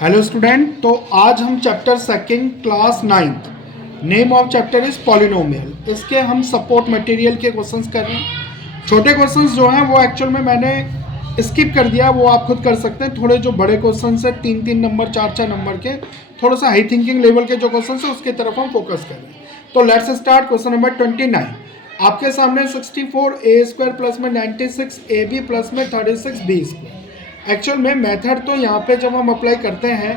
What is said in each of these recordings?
Hello student, तो आज हम chapter second class ninth, name of chapter is polynomial, इसके हम सपोर्ट मटेरियल के क्वेश्चंस कर रहे हैं। छोटे क्वेश्चंस जो हैं वो एक्चुअल में मैंने स्किप कर दिया, वो आप खुद कर सकते हैं। थोड़े जो बड़े क्वेश्चंस हैं 3-3 नंबर 4-4 नंबर के, थोड़ा सा हाई थिंकिंग लेवल के जो क्वेश्चंस हैं उसकी तरफ हम फोकस कर रहे हैं। तो लेट्स स्टार्ट क्वेश्चन नंबर 29। आपके सामने 64a² प्लस में 96ab प्लस में 36b²। एक्चुअल में मेथड तो यहाँ पे जब हम अप्लाई करते हैं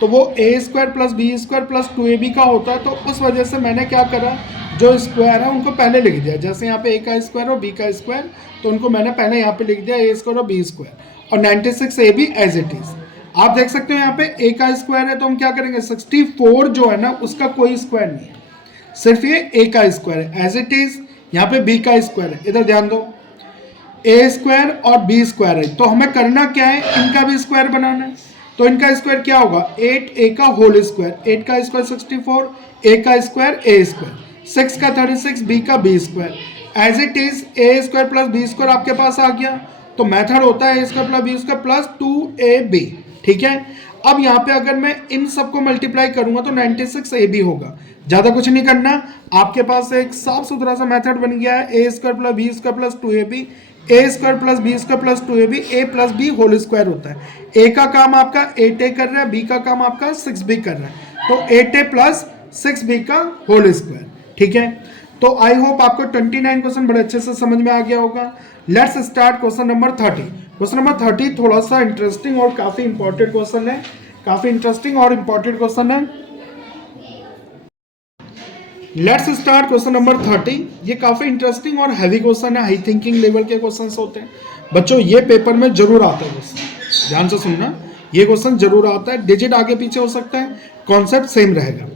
तो वो a² plus b² plus 2ab का होता है, तो उस वजह से मैंने क्या करा, जो स्क्वायर है उनको पहले लिख दिया। जैसे यहाँ पे a का स्क्वायर और b का स्क्वायर, तो उनको मैंने पहले यहाँ पे लिख दिया a² और b², और 96ab एज इट इज। आप देख सकते हो यहाँ पे a का स्क्वायर है, तो हम क्या करेंगे, 64 जो है ना उसका कोई स्क्वायर नहीं है, सिर्फ ये a का स्क्वायर है एज इट इज। यहाँ पे b का स्क्वायर है, इधर ध्यान दो, a² और b² है, तो हमें करना क्या है, इनका भी स्क्वायर बनाना है। तो इनका स्क्वायर क्या होगा, 8a का होल स्क्वायर, 8 का स्क्वायर 64, a का स्क्वायर a², 6 का 36, b का b² as it is. a² plus b² आपके पास आ गया, तो मेथड होता है a² plus b² plus 2ab। ठीक है, अब यहाँ पे अगर मैं इन सबको मल्टीप्लाई करूंगा तो 96ab होगा। ज्यादा कुछ नहीं करना, आपके पास एक साफ सुथरा सा मेथड बन गया है, a² plus b² plus 2ab, a² plus b² plus 2ab, a plus b whole square होता है। a का काम आपका 8a कर रहा है, b का काम आपका 6b कर रहा है, तो 8a प्लस 6b का होल स्क्वायर। ठीक है, तो आई होप आपको 29 क्वेश्चन बड़े अच्छे से समझ में आ गया होगा। Let's start question number 30। Question number 30 थोड़ा सा इंटरेस्टिंग और काफी इंपॉर्टेंट क्वेश्चन है, काफी इंटरेस्टिंग और इंपॉर्टेंट क्वेश्चन है। Let's start question number 30। ये काफी इंटरेस्टिंग और हैवी क्वेश्चन है, हाई थिंकिंग लेवल के क्वेश्चंस होते हैं बच्चों, ये पेपर में जरूर आता है क्वेश्चन, ध्यान से सुनना, ये क्वेश्चन जरूर आता है। डिजिट आगे पीछे हो सकता है, कॉन्सेप्ट सेम रहेगा।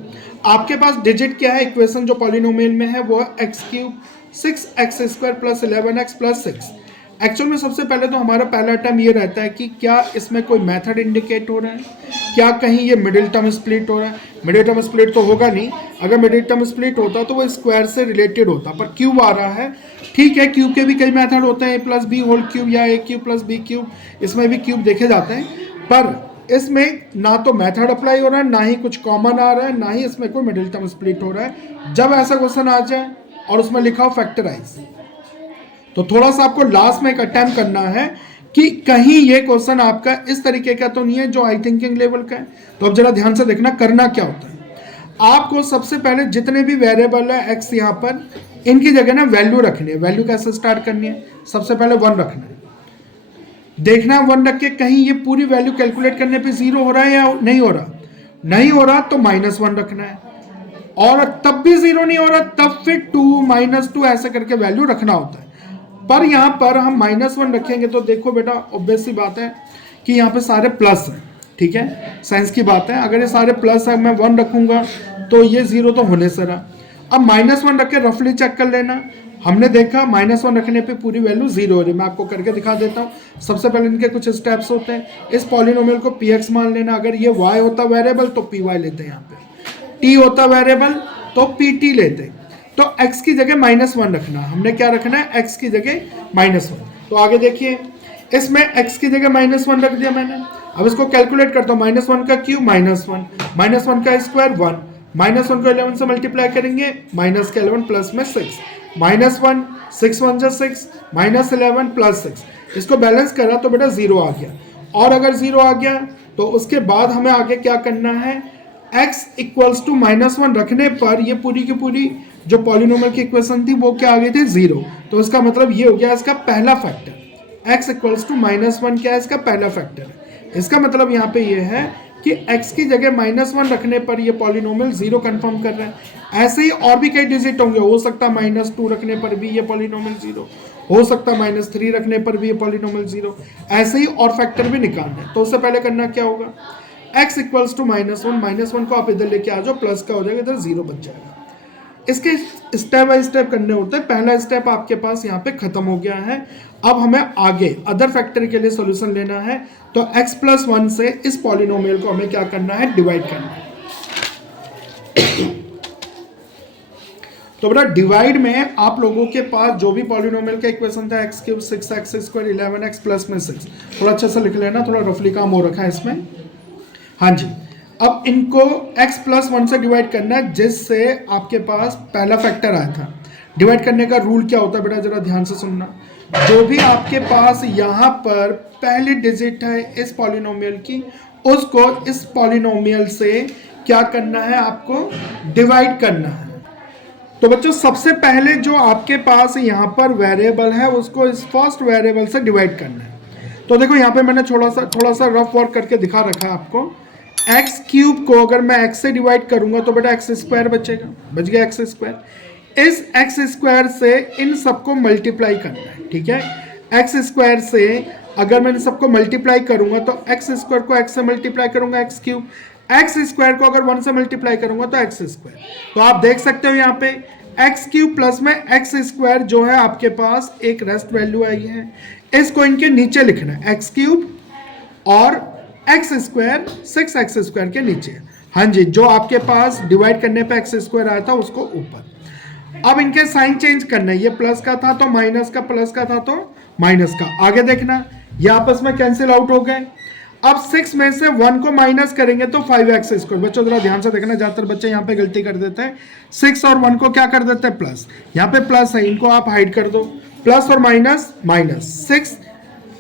आपके पास डिजिट क्या है, इक्वेशन जो पॉलिनोमियल में है वो है x³ 6x² plus 11x plus 6। Actual में सबसे पहले तो हमारा पहला टर्म ये रहता है कि क्या इसमें कोई मेथड इंडिकेट हो रहा है, क्या कहीं ये मिडिल टर्म स्प्लिट हो रहा है। मिडिल टर्म स्प्लिट तो होगा नहीं, अगर मिडिल टर्म स्प्लिट होता तो वो स्क्वायर से रिलेटेड होता, पर क्यूब आ रहा है। ठीक है, क्यूब के भी कई मेथड होते हैं, a plus b whole cube या a³ प्लस b³, इसमें भी क्यूब देखे जाते हैं, पर इसमें ना तो मेथड अप्लाई हो रहा है, ना ही कुछ कॉमन आ रहा है, ना ही इसमें कोई मिडिल टर्म स्प्लिट हो रहा है। जब ऐसा क्वेश्चन आ जाए और उसमें लिखा हो फैक्टराइज, तो थोड़ा सा आपको लास्ट में एक अटेम्प्ट करना है कि कहीं ये क्वेश्चन आपका इस तरीके का तो नहीं है जो हाई थिंकिंग लेवल का है। तो अब जरा ध्यान से देखना, करना क्या होता है, आपको सबसे पहले जितने भी वेरिएबल है x यहाँ पर, इनकी जगह ना वैल्यू रखनी है। वैल्यू कैसे स्टार्ट करनी है, सबसे पहले 1 रखना है। देखना 1 रख के कहीं ये पूरी वैल्यू कैलकुलेट करने पे 0 हो रहा है या नहीं हो रहा, नहीं हो रहा तो -1 रखना है, और तब भी 0 नहीं हो रहा तब फिर 2 -2 ऐसे करके वैल्यू रखना होता है। पर यहाँ पर हम -1 रखेंगे तो देखो बेटा, ऑब्वियस सी बात है कि यहाँ पे सारे प्लस हैं। ठीक है, साइंस की बात है, अगर ये सारे प्लस है, मैं 1 रखूंगा तो ये 0 तो होने से रहा। अब -1 रख के रफली चेक कर लेना, हमने देखा -1 रखने पे पूरी वैल्यू 0 हो रही है। मैं आपको करके दिखा देता हूँ। सबसे पहले इनके कुछ स्टेप्स होते हैं, इस पॉलिनोमियल को px मान लेना, अगर ये y होता वेरिएबल तो py लेते हैं, यहाँ पे t होता वेरिएबल तो pt लेते हैं। तो x की जगह -1 रखना, हमने क्या रखना है, x की जगह -1। तो आगे देखिए, इसमें x की जगह -1 रख दिया मैंने। अब इसको कैलकुलेट करता हूँ, -1 का क्यूब -1, -1 का स्क्वायर 1, -1 को 11 से मल्टीप्लाई करेंगे, माइनस के 11 प्लस में 6, -1 6 1 6, -11 प्लस 6, इसको बैलेंस करा तो बेटा 0 आ गया। और अगर 0 आ गया तो उसके बाद हमें आगे क्या करना है, x इक्वल्स टू -1 रखने पर ये पूरी की पूरी जो पॉलिनोमियल की इक्वेशन थी वो क्या आ गई थी, 0। तो इसका मतलब ये हो गया इसका पहला फैक्टर, x इक्वल्स टू -1 क्या है, इसका पहला फैक्टर है। इसका मतलब यहाँ पे ये है कि x की जगह -1 रखने पर ये पॉलिनोमियल 0 कंफर्म कर रहा है। ऐसे ही और भी कई डिजिट होंगे, हो सकता है -2 रखने पर भी ये पॉलिनोमियल 0, हो सकता है -3 रखने पर भी ये पॉलिनोमियल 0, ऐसे ही और फैक्टर भी निकालना है। तो उससे पहले करना क्या होगा, x इक्वल्स टू -1 को आप इधर लेके आ जाओ, प्लस का हो जाएगा, इधर 0 बच जाएगा। इसके स्टेप बाय स्टेप करने होते हैं। पहला स्टेप आपके पास यहाँ पे खत्म हो गया है। अब हमें आगे अदर फैक्टर के लिए सॉल्यूशन लेना है, तो x + 1 से इस पॉलिनोमियल को हमें क्या करना है, डिवाइड करना है। तो बेटा डिवाइड में आप लोगों के पास जो भी पॉलिनोमियल का इक्वेशन था, x³ 6x² 11x प्लस में 6, थोड़ा अच्छे से लिख लेना, थोड़ा रफली काम हो रखा है इसमें। हाँ जी, अब इनको x प्लस 1 से डिवाइड करना है, जिससे आपके पास पहला फैक्टर आया था। डिवाइड करने का रूल क्या होता है बेटा, जरा ध्यान से सुनना। जो भी आपके पास यहाँ पर पहली डिजिट है इस पॉलिनोमियल की, उसको इस पॉलिनोमियल से क्या करना है, आपको डिवाइड करना है। तो बच्चों सबसे पहले जो आपके पास यहाँ पर वेरिएबल है उसको इस फर्स्ट वेरिएबल से डिवाइड करना है। तो देखो यहाँ पे मैंने थोड़ा सा रफ वर्क करके दिखा रखा है आपको। एक्स क्यूब को अगर मैं एक्स से डिवाइड करूंगा तो बेटा एक्स स्क्वायर बचेगा, बच गया एक्स स्क्वायर। इस एक्स स्क्वायर से इन सबको मल्टीप्लाई करना है, ठीक है। एक्स स्क्वायर से अगर मैं इन सबको मल्टीप्लाई करूंगा तो एक्स स्क्वायर को एक्स से मल्टीप्लाई करूंगा एक्स क्यूब, एक्स स्क्वायर को अगर 1 से मल्टीप्लाई करूंगा तो एक्स स्क्वायर। तो आप देख सकते हो यहाँ पे एक्स क्यूब प्लस में एक्स स्क्वायर जो है आपके पास एक रेस्ट वैल्यू आई है, इसको इनके नीचे लिखना है, एक्स क्यूब और एक्स स्क्वायर 6x स्क्वायर के नीचे। हाँ जी, जो आपके पास डिवाइड करने पे एक्स स्क्वायर आया था उसको ऊपर। अब इनके साइन चेंज करना है, ये प्लस का था तो माइनस का, प्लस का था तो माइनस का। आगे देखना ये आपस में कैंसिल आउट हो गए। अब 6 में से 1 को माइनस करेंगे तो 5x स्क्वायर। बच्चों जरा ध्यान से देखना, ज्यादातर बच्चे यहाँ पे गलती कर देते हैं, 6 और 1 को क्या कर देते हैं प्लस। यहाँ पे प्लस है, इनको आप हाइड कर दो, प्लस और माइनस माइनस। 6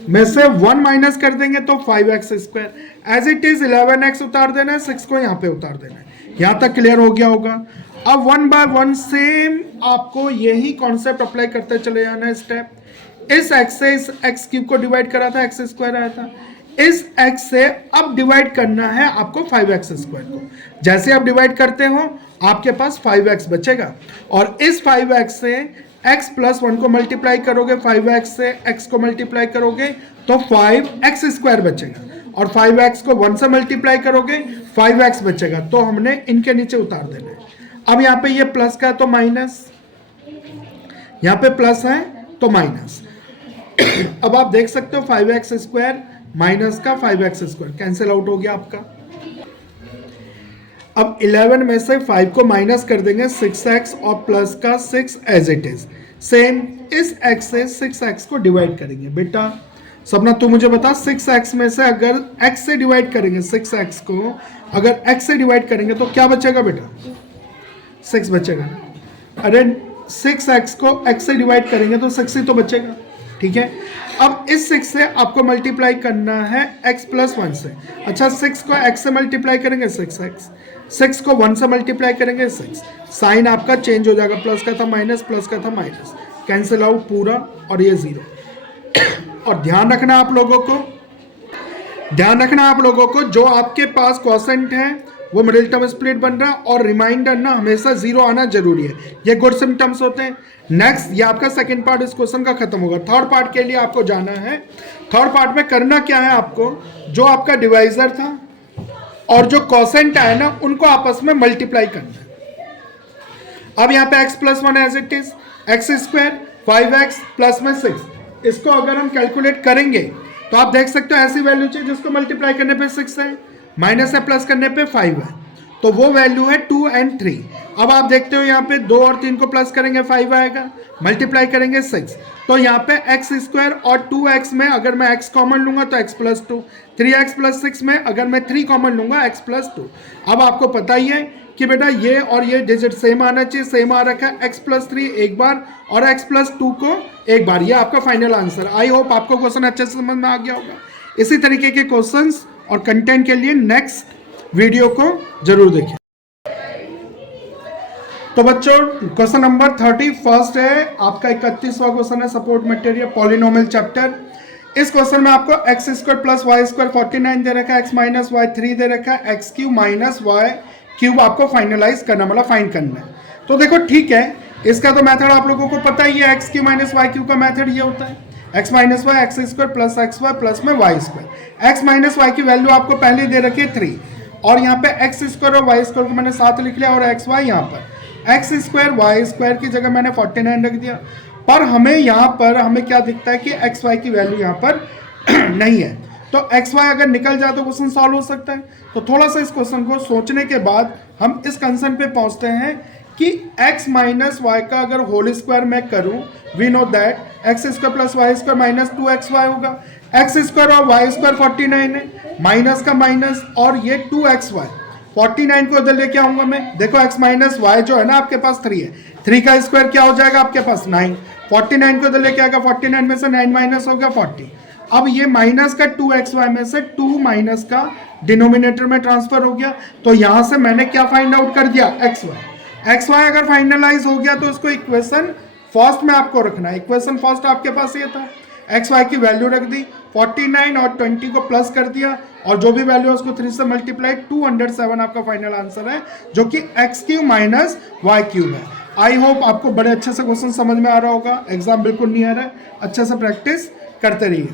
में से 1 माइनस कर देंगे तो 5x square. As it is 11x उतार देना है, 6 को यहाँ पे उतार देना है। यहाँ तक क्लियर हो गया होगा। अब 1 बाय 1 सेम आपको यही कॉन्सेप्ट अप्लाई करते चले जाना है स्टेप। इस x से इस x क्यूब को डिवाइड करा था, x स्क्वायर आया था। इस x से अब डिवाइड करना है आपको 5x स्क्वायर को। जैसे आप डिवाइड करते हो आपके पास 5x बचेगा, और इस 5x से x प्लस 1 को मल्टीप्लाई करोगे, 5x से x को मल्टीप्लाई करोगे तो 5x स्क्वायर बचेगा, और 5x को 1 से मल्टीप्लाई करोगे 5x बचेगा। तो हमने इनके नीचे उतार देना है। अब यहाँ पे ये प्लस का है तो माइनस, यहाँ पे प्लस है तो माइनस। अब आप देख सकते हो 5x स्क्वायर माइनस का 5x स्क्वायर कैंसिल आउट हो गया आपका। अब 11 में से 5 को माइनस कर देंगे, 6x और प्लस का 6 एज इट इज। सेम इस x से 6x को डिवाइड करेंगे। बेटा सपना तू मुझे बता, 6x में से अगर x से डिवाइड करेंगे, 6x को अगर x से डिवाइड करेंगे तो क्या बचेगा बेटा, 6 बचेगा ना। अरे 6x को x से डिवाइड करेंगे तो 6 ही तो बचेगा, ठीक है। अब इस 6 से आपको मल्टीप्लाई करना है x प्लस 1 से। अच्छा 6 को x से मल्टीप्लाई करेंगे 6x, 6 को 1 से मल्टीप्लाई करेंगे 6। साइन आपका चेंज हो जाएगा, प्लस का था माइनस, प्लस का था माइनस, कैंसिल आउट पूरा, और ये 0। और ध्यान रखना आप लोगों को जो आपके पास क्वोशेंट है वो मिडिल टर्म स्प्लिट बन रहा है, और रिमाइंडर ना हमेशा 0 आना जरूरी है। ये गुड सिम्टम्स होते हैं। नेक्स्ट ये आपका सेकंड पार्ट इस क्वेश्चन का खत्म होगा। थर्ड पार्ट के लिए आपको जाना है। थर्ड पार्ट में करना क्या है आपको, जो आपका डिवाइजर था और जो क्वोशेंट है ना उनको आपस में मल्टीप्लाई करना है। अब यहाँ पे x plus 1 as it is, x square 5x plus में 6, इसको अगर हम कैलकुलेट करेंगे तो आप देख सकते हो ऐसी वैल्यू चाहिए जिसको मल्टीप्लाई करने पे 6 है, माइनस है, प्लस करने पे 5 है, तो वो वैल्यू है 2 और 3। अब आप देखते हो यहाँ पे 2 और 3 को प्लस करेंगे 5 आएगा, मल्टीप्लाई करेंगे 6, तो यहाँ पे x स्क्वायर और 2x में अगर मैं x कॉमन लूंगा तो x प्लस 2, 3x प्लस 6 में अगर मैं 3 कॉमन लूंगा x प्लस 2। अब आपको पता ही है कि बेटा ये और ये डिजिट सेम आना चाहिए, सेम आ रखा है, x प्लस 3 एक बार और x प्लस 2 को एक बार। ये आपका फाइनल आंसर। आई होप आपको क्वेश्चन अच्छे से समझ में आ गया होगा। इसी तरीके के क्वेश्चंस और कंटेंट के लिए नेक्स्ट वीडियो को जरूर देखें। तो बच्चों क्वेश्चन नंबर 31 है आपका, 31वां क्वेश्चन है सपोर्ट मटेरियल पॉलिनोमियल चैप्टर। इस क्वेश्चन में आपको x square plus y square 49 दे रखा है, एक्स माइनस वाई 3 दे रखा है, x cube minus y cube आपको फाइनलाइज करना, मतलब फाइंड करना है। तो देखो ठीक है, इसका तो मेथड आप लोगों को पता ही है, x cube minus y cube का मेथड ये होता है, x minus y x square plus x y plus में y square. X minus y की वैल्यू आपको पहले दे रखी है 3, और यहाँ पे एक्स स्क्वायर और वाई स्क्वायर को मैंने साथ लिख लिया, और एक्स वाई यहाँ पर एक्स स्क्वायर वाई स्क्वायर की जगह मैंने 49 रख दिया। पर हमें यहाँ पर हमें क्या दिखता है कि एक्स वाई की वैल्यू यहाँ पर नहीं है, तो एक्स वाई अगर निकल जाए तो क्वेश्चन सॉल्व हो सकता है। तो थोड़ा सा इस क्वेश्चन को सोचने के बाद हम इस कंसेप्ट पे पहुंचते हैं कि x माइनस वाई का अगर होल स्क्वायर मैं करूं, we know that x square plus y square minus 2xy होगा। एक्स स्क्वायर और वाई स्क्वायर 49 है, माइनस का माइनस, और ये 2xy, 49 को इधर लेके आऊंगा मैं। देखो x माइनस वाई जो है ना आपके पास 3 है, 3 का स्क्वायर क्या हो जाएगा आपके पास 9, 49 को इधर लेके आएगा, 49 में से 9 माइनस हो गया 40। अब ये माइनस का 2xy में से 2 माइनस का डिनोमिनेटर में ट्रांसफर हो गया, तो यहां से मैंने क्या फाइंड आउट कर दिया, xy अगर फाइनलाइज हो गया तो इसको इक्वेशन फर्स्ट में आपको रखना है। इक्वेशन फर्स्ट आपके पास ये था, xy की वैल्यू रख दी, 49 और 20 को प्लस कर दिया, और जो भी वैल्यू है उसको 3 से मल्टीप्लाई, 207 आपका फाइनल आंसर है, जो कि x³ माइनस y³ है। आई होप आपको बड़े अच्छे से क्वेश्चन समझ में आ रहा होगा। एग्जाम बिल्कुल नहीं आ रहा है, अच्छे से प्रैक्टिस करते रहिए।